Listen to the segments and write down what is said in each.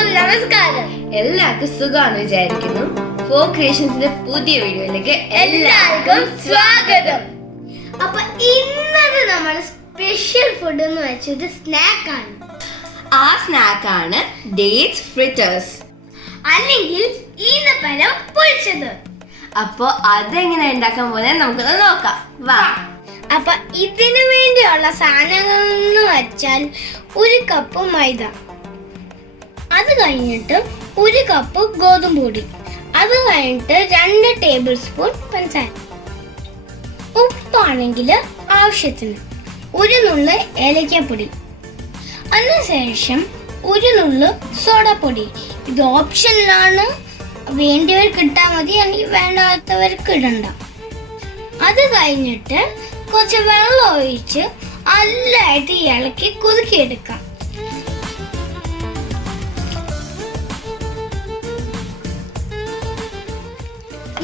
എല്ലാവർക്കും സുഖമാണെന്ന് വിചാരിക്കുന്നു. ഫോർ ക്രിയേഷൻസിന്റെ പുതിയ വീഡിയോയിലേക്ക് എല്ലാവർക്കും സ്വാഗതം. അപ്പൊ ഇന്നത് നമ്മൾ സ്പെഷ്യൽ ഫുഡ് എന്ന് വെച്ചത് സ്നാക്ക് ആണ്. ആ സ്നാക്കാണ് ഡേറ്റ്സ് ഫ്രിറ്റേഴ്സ് അല്ലെങ്കിൽ ഈന്തപ്പഴം പൊഴിച്ചത് അപ്പൊ അതെങ്ങനെ ഉണ്ടാക്കാൻ പോകുന്നത് നമുക്കൊന്ന് നോക്കാം. വാ. അപ്പൊ ഇതിനു വേണ്ടിയുള്ള സാധനങ്ങൾ എന്ന് വെച്ചാൽ ഒരു കപ്പ് മൈദ. അത് കഴിഞ്ഞിട്ട് ഒരു കപ്പ് ഗോതമ്പ് പൊടി. അത് കഴിഞ്ഞിട്ട് രണ്ട് ടേബിൾ സ്പൂൺ പഞ്ചസാര. ഉപ്പാണെങ്കിൽ ആവശ്യത്തിന് ഒരു നുള്ള് ഏലക്കപ്പൊടി. അതിനുശേഷം ഒരു നുള്ള് സോഡപ്പൊടി. ഇത് ഓപ്ഷനിലാണ് വേണ്ടിയവർക്ക് ഇട്ടാൽ മതി അല്ലെങ്കിൽ വേണ്ടാത്തവർക്ക് ഇടണ്ട. അത് കഴിഞ്ഞിട്ട് കുറച്ച് വെള്ളം ഒഴിച്ച് നല്ലതായിട്ട് ഇളക്കി കുതുക്കിയെടുക്കാം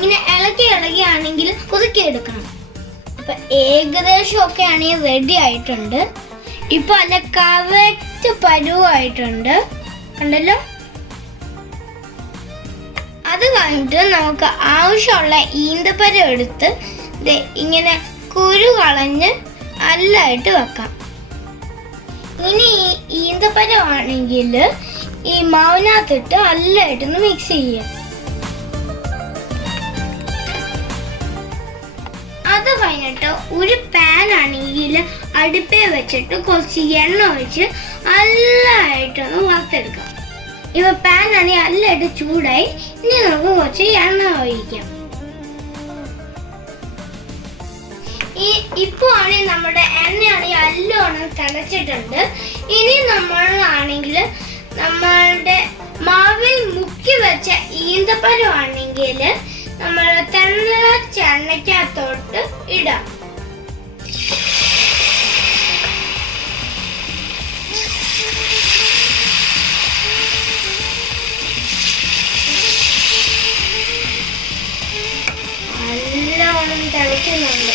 ഇങ്ങനെ ഇളക്കി ഇളകിയാണെങ്കിൽ കുതുക്കിയെടുക്കണം അപ്പൊ ഏകദേശം ഒക്കെ ആണെങ്കിൽ റെഡി ആയിട്ടുണ്ട്. ഇപ്പൊ അല്ല കറക്റ്റ് പരുവായിട്ടുണ്ട്. കണ്ടല്ലോ? അത് കഴിഞ്ഞിട്ട് നമുക്ക് ആവശ്യമുള്ള ഈന്തപ്പരം എടുത്ത് ഇങ്ങനെ കുരു കളഞ്ഞ് അല്ലായിട്ട് വെക്കാം. ഇനി ഈ ഈന്തപ്പരമാണെങ്കിൽ ഈ മാവിനകത്തിട്ട് അല്ലായിട്ടൊന്ന് മിക്സ് ചെയ്യാം. അത് കഴിഞ്ഞിട്ട് ഒരു പാൻ ആണെങ്കിൽ അടുപ്പേ വെച്ചിട്ട് കുറച്ച് എണ്ണ ഒഴിച്ച് നല്ലതായിട്ടൊന്ന് വറുത്തെടുക്കാം. ഇപ്പൊ പാൻ ആണെങ്കിൽ നല്ലതായിട്ട് ചൂടായി. ഇനി നമുക്ക് കുറച്ച് എണ്ണ ഒഴിക്കാം. ഈ ഇപ്പൊ ആണെങ്കിൽ നമ്മുടെ എണ്ണയാണെങ്കിൽ നല്ലോണം തിളച്ചിട്ടുണ്ട്. ഇനി നമ്മൾ ആണെങ്കിൽ നമ്മളുടെ മാവിൽ മുക്കി വെച്ച ഈന്തപ്പഴം ആണെങ്കിൽ നമ്മൾ തിളച്ച നല്ലോണം തിളയ്ക്കുന്നുണ്ട്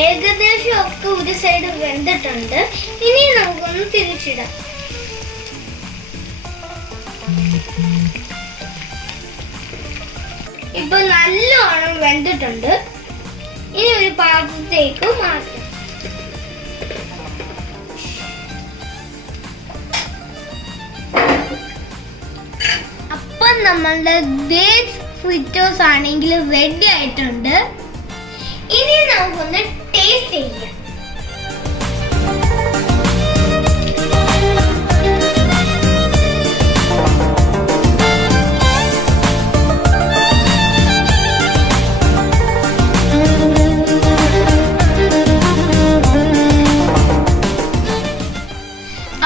ഏകദേശം ഒക്കെ ഒരു സൈഡ് വെന്തിട്ടുണ്ട്. ഇനി നമുക്കൊന്ന് തിരിച്ചിടാം. ഇപ്പൊ നല്ലോണം വെന്തിട്ടുണ്ട്. ഇനി ഒരു പാത്രത്തേക്ക് മാറ്റാം. അപ്പം നമ്മളുടെ ഡേറ്റ് ഫ്രിറ്റോസ് ആണെങ്കിൽ റെഡി ആയിട്ടുണ്ട്. ഇനി നമുക്കൊന്ന് ടേസ്റ്റ് ചെയ്യാം.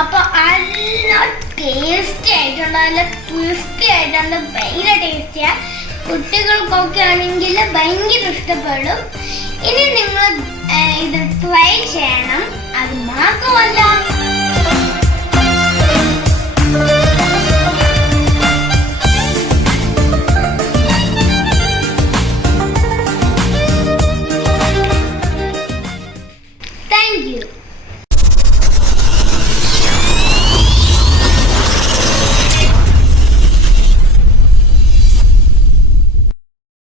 അപ്പൊ നല്ല ടേസ്റ്റി ആയിട്ടുണ്ട് നല്ല ക്രിസ്പി ആയിട്ടുണ്ട് ഭയങ്കര ടേസ്റ്റിയാ കുട്ടികൾക്കൊക്കെ ആണെങ്കിൽ ഭയങ്കര ഇഷ്ടപ്പെടും. ഇനി നിങ്ങൾ ഇത് ട്രൈ ചെയ്യണം. അത് മാത്രമല്ല